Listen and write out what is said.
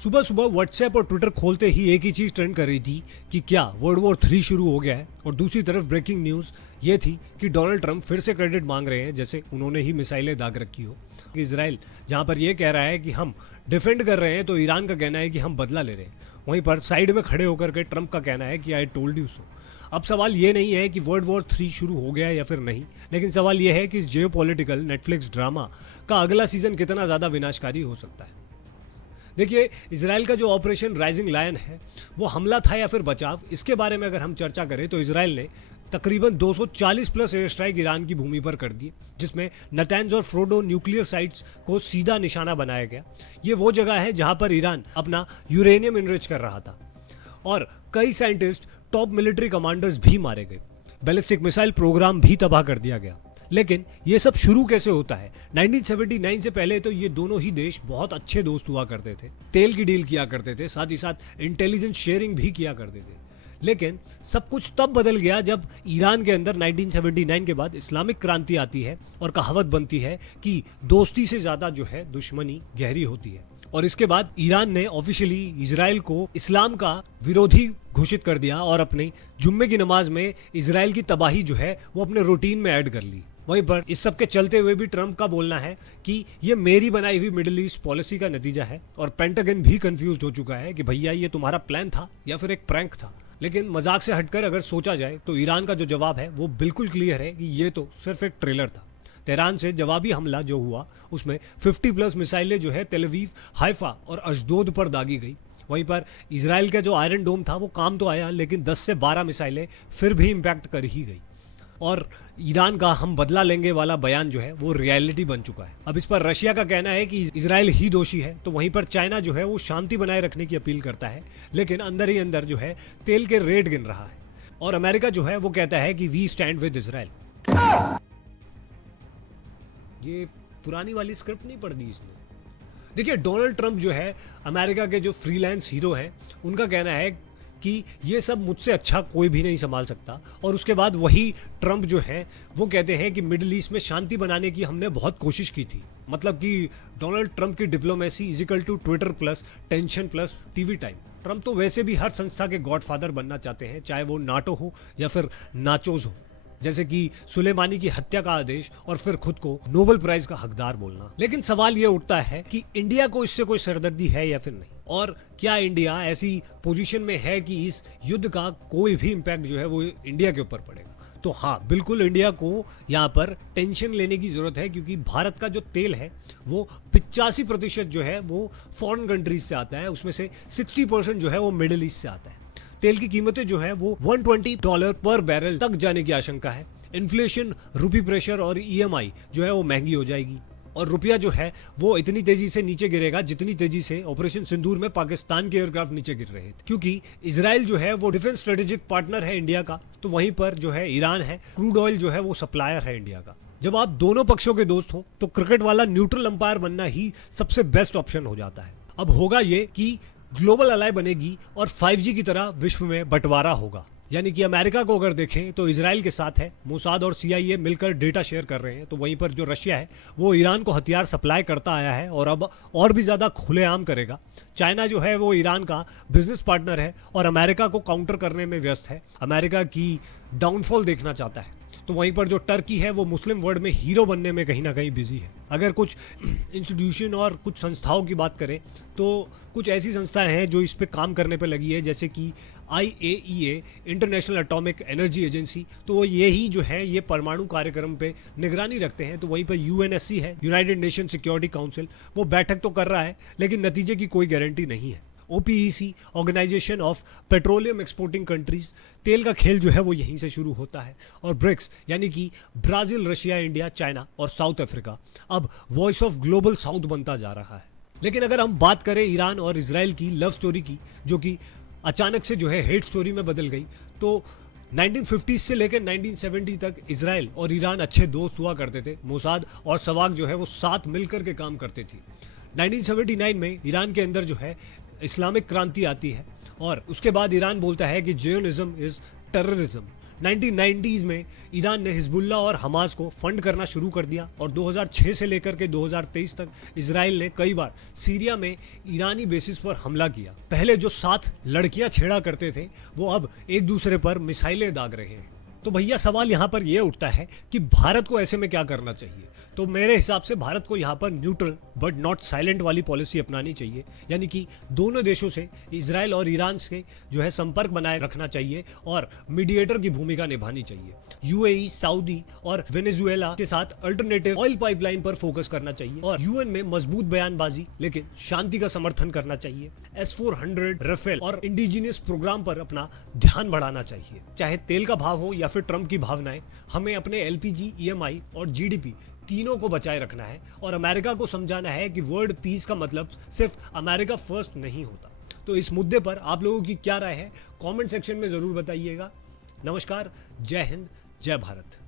सुबह सुबह व्हाट्सएप और ट्विटर खोलते ही एक ही चीज ट्रेंड कर रही थी कि क्या वर्ल्ड वॉर 3 शुरू हो गया है। और दूसरी तरफ ब्रेकिंग न्यूज ये थी कि डोनाल्ड ट्रंप फिर से क्रेडिट मांग रहे हैं, जैसे उन्होंने ही मिसाइलें दाग रखी हो। इजराइल जहां पर यह कह रहा है कि हम डिफेंड कर रहे हैं, तो ईरान का कहना है कि हम बदला ले रहे हैं। वहीं पर साइड में खड़े होकर के ट्रंप का कहना है कि आई टोल्ड यू सो। अब सवाल ये नहीं है कि वर्ल्ड वॉर 3 शुरू हो गया या फिर नहीं, लेकिन सवाल यह है कि इस जियोपॉलिटिकल नेटफ्लिक्स ड्रामा का अगला सीजन कितना ज़्यादा विनाशकारी हो सकता है। देखिए, इजराइल का जो ऑपरेशन राइजिंग लायन है वो हमला था या फिर बचाव, इसके बारे में अगर हम चर्चा करें तो इजराइल ने तकरीबन 240 प्लस एयर स्ट्राइक ईरान की भूमि पर कर दिए, जिसमें नतैंज और फ्रोडो न्यूक्लियर साइट्स को सीधा निशाना बनाया गया। ये वो जगह है जहां पर ईरान अपना यूरेनियम इनरिच कर रहा था और कई साइंटिस्ट, टॉप मिलिट्री कमांडर्स भी मारे गए। बैलिस्टिक मिसाइल प्रोग्राम भी तबाह कर दिया गया। लेकिन ये सब शुरू कैसे होता है? 1979 से पहले तो ये दोनों ही देश बहुत अच्छे दोस्त हुआ करते थे, तेल की डील किया करते थे, साथ ही साथ इंटेलिजेंस शेयरिंग भी किया करते थे। लेकिन सब कुछ तब बदल गया जब ईरान के अंदर 1979 के बाद इस्लामिक क्रांति आती है और कहावत बनती है कि दोस्ती से ज्यादा जो है दुश्मनी गहरी होती है। और इसके बाद ईरान ने ऑफिशियली इजराइल को इस्लाम का विरोधी घोषित कर दिया और अपने जुम्मे की नमाज में इजराइल की तबाही जो है वो अपने रूटीन में ऐड कर ली। वहीं पर इस सब के चलते हुए भी ट्रंप का बोलना है कि ये मेरी बनाई हुई मिडिल ईस्ट पॉलिसी का नतीजा है, और पेंटागन भी कंफ्यूज हो चुका है कि भैया ये तुम्हारा प्लान था या फिर एक प्रैंक था। लेकिन मजाक से हटकर अगर सोचा जाए तो ईरान का जो जवाब है वो बिल्कुल क्लियर है कि ये तो सिर्फ एक ट्रेलर था। तेहरान से जवाबी हमला जो हुआ उसमें 50 प्लस मिसाइलें जो है तेल अवीव, हाइफा और अशदोद पर दागी गई। वहीं पर इजराइल का जो आयरन डोम था वो काम तो आया, लेकिन 10 से 12 मिसाइलें फिर भी इम्पैक्ट कर ही गई। और ईरान का हम बदला लेंगे वाला बयान जो है वो रियलिटी बन चुका है। अब इस पर रशिया का कहना है कि इजराइल ही दोषी है, तो वहीं पर चाइना जो है वो शांति बनाए रखने की अपील करता है, लेकिन अंदर ही अंदर जो है तेल के रेट गिन रहा है। और अमेरिका जो है वो कहता है कि वी स्टैंड विद इजराइल। ये पुरानी वाली स्क्रिप्ट नहीं पढ़ दी इसने। देखिए, डोनाल्ड ट्रंप जो है अमेरिका के जो फ्रीलांस हीरो हैं, उनका कहना है कि ये सब मुझसे अच्छा कोई भी नहीं संभाल सकता। और उसके बाद वही ट्रंप जो है वो कहते हैं कि मिडिल ईस्ट में शांति बनाने की हमने बहुत कोशिश की थी। मतलब कि डोनाल्ड ट्रंप की diplomacy is equal to Twitter plus tension plus TV time. Trump तो वैसे भी हर संस्था के गॉडफादर बनना चाहते हैं, चाहे वो नाटो हो या फिर नाचोज हो, जैसे कि सुलेमानी की हत्या का आदेश और फिर खुद को नोबेल प्राइज का हकदार बोलना। लेकिन सवाल यह उठता है कि इंडिया को इससे कोई सरदर्दी है या फिर नहीं, और क्या इंडिया ऐसी पोजीशन में है कि इस युद्ध का कोई भी इम्पैक्ट जो है वो इंडिया के ऊपर पड़ेगा? तो हाँ, बिल्कुल इंडिया को यहाँ पर टेंशन लेने की जरूरत है, क्योंकि भारत का जो तेल है वो 85% जो है वो फॉरेन कंट्रीज से आता है, उसमें से 60% जो है वो मिडिल ईस्ट से आता है। तेल की कीमतें जो है वो $120 पर बैरल तक जाने की आशंका है। इन्फ्लेशन, रुपी प्रेशर और ईएमआई जो है वो महंगी हो जाएगी, और रुपया जो है वो इतनी तेजी से नीचे गिरेगा जितनी तेजी से ऑपरेशन सिंदूर में पाकिस्तान के एयरक्राफ्ट नीचे गिर रहे थे। क्योंकि इजराइल जो है वो डिफेंस स्ट्रेटेजिक पार्टनर है इंडिया का, तो वहीं पर जो है ईरान है, क्रूड ऑयल जो है वो सप्लायर है इंडिया का। जब आप दोनों पक्षों के दोस्त हो तो क्रिकेट वाला न्यूट्रल अंपायर बनना ही सबसे बेस्ट ऑप्शन हो जाता है। अब होगा ये कि ग्लोबल अलाई बनेगी और 5G की तरह विश्व में बंटवारा होगा। यानी कि अमेरिका को अगर देखें तो इजराइल के साथ है, मोसाद और CIA मिलकर डेटा शेयर कर रहे हैं, तो वहीं पर जो रशिया है वो ईरान को हथियार सप्लाई करता आया है और अब और भी ज़्यादा खुलेआम करेगा। चाइना जो है वो ईरान का बिजनेस पार्टनर है और अमेरिका को काउंटर करने में व्यस्त है, अमेरिका की डाउनफॉल देखना चाहता है। तो वहीं पर जो टर्की है वो मुस्लिम वर्ल्ड में हीरो बनने में कहीं ना कहीं बिजी है। अगर कुछ इंस्टीट्यूशन और कुछ संस्थाओं की बात करें तो कुछ ऐसी संस्थाएं हैं जो इस पे काम करने पे लगी है, जैसे कि IAEA, international atomic energy agency, तो वो यही जो है ये परमाणु कार्यक्रम पे निगरानी रखते हैं। तो वहीं पर UNSC है, यूनाइटेड नेशन सिक्योरिटी काउंसिल, वो बैठक तो कर रहा है लेकिन नतीजे की कोई गारंटी नहीं है। OPEC, organization of petroleum exporting countries, तेल का खेल जो है वो यहीं से शुरू होता है। और ब्रिक्स यानी कि ब्राजील, रशिया, इंडिया, चाइना और साउथ अफ्रीका अब वॉइस ऑफ ग्लोबल साउथ बनता जा रहा है। लेकिन अगर हम बात करें ईरान और इजराइल की लव स्टोरी की, जो कि अचानक से जो है हेट स्टोरी में बदल गई, तो 1950 से लेकर 1970 तक इजराइल और ईरान अच्छे दोस्त हुआ करते थे। मोसाद और सवाक जो है वो साथ मिलकर के काम करते थे। 1979 में ईरान के अंदर जो है इस्लामिक क्रांति आती है और उसके बाद ईरान बोलता है कि जियोनिज्म इज टेररिज्म। 1990s में ईरान ने हिजबुल्ला और हमास को फंड करना शुरू कर दिया और 2006 से लेकर के 2023 तक इजराइल ने कई बार सीरिया में ईरानी बेसिस पर हमला किया। पहले जो 7 लड़कियां छेड़ा करते थे वो अब एक दूसरे पर मिसाइलें दाग रहे हैं। तो भैया सवाल यहाँ पर यह उठता है कि भारत को ऐसे में क्या करना चाहिए। तो मेरे हिसाब से भारत को यहाँ पर न्यूट्रल बट नॉट साइलेंट वाली पॉलिसी अपनानी चाहिए, यानी कि दोनों देशों से इजराइल और ईरान से जो है संपर्क बनाए रखना चाहिए और मीडिएटर की भूमिका निभानी चाहिए। यूएई, सऊदी और वेनेजुएला के साथ अल्टरनेटिव ऑयल पाइपलाइन पर फोकस करना चाहिए और यूएन में मजबूत बयानबाजी लेकिन शांति का समर्थन करना चाहिए। S-400, राफेल और इंडिजिनियस प्रोग्राम पर अपना ध्यान बढ़ाना चाहिए। चाहे तेल का भाव हो या फिर ट्रंप की भावनाएं, हमें अपने LPG, EMI और GDP तीनों को बचाए रखना है और अमेरिका को समझाना है कि वर्ल्ड पीस का मतलब सिर्फ अमेरिका फर्स्ट नहीं होता। तो इस मुद्दे पर आप लोगों की क्या राय है, कमेंट सेक्शन में जरूर बताइएगा। नमस्कार, जय हिंद, जय भारत।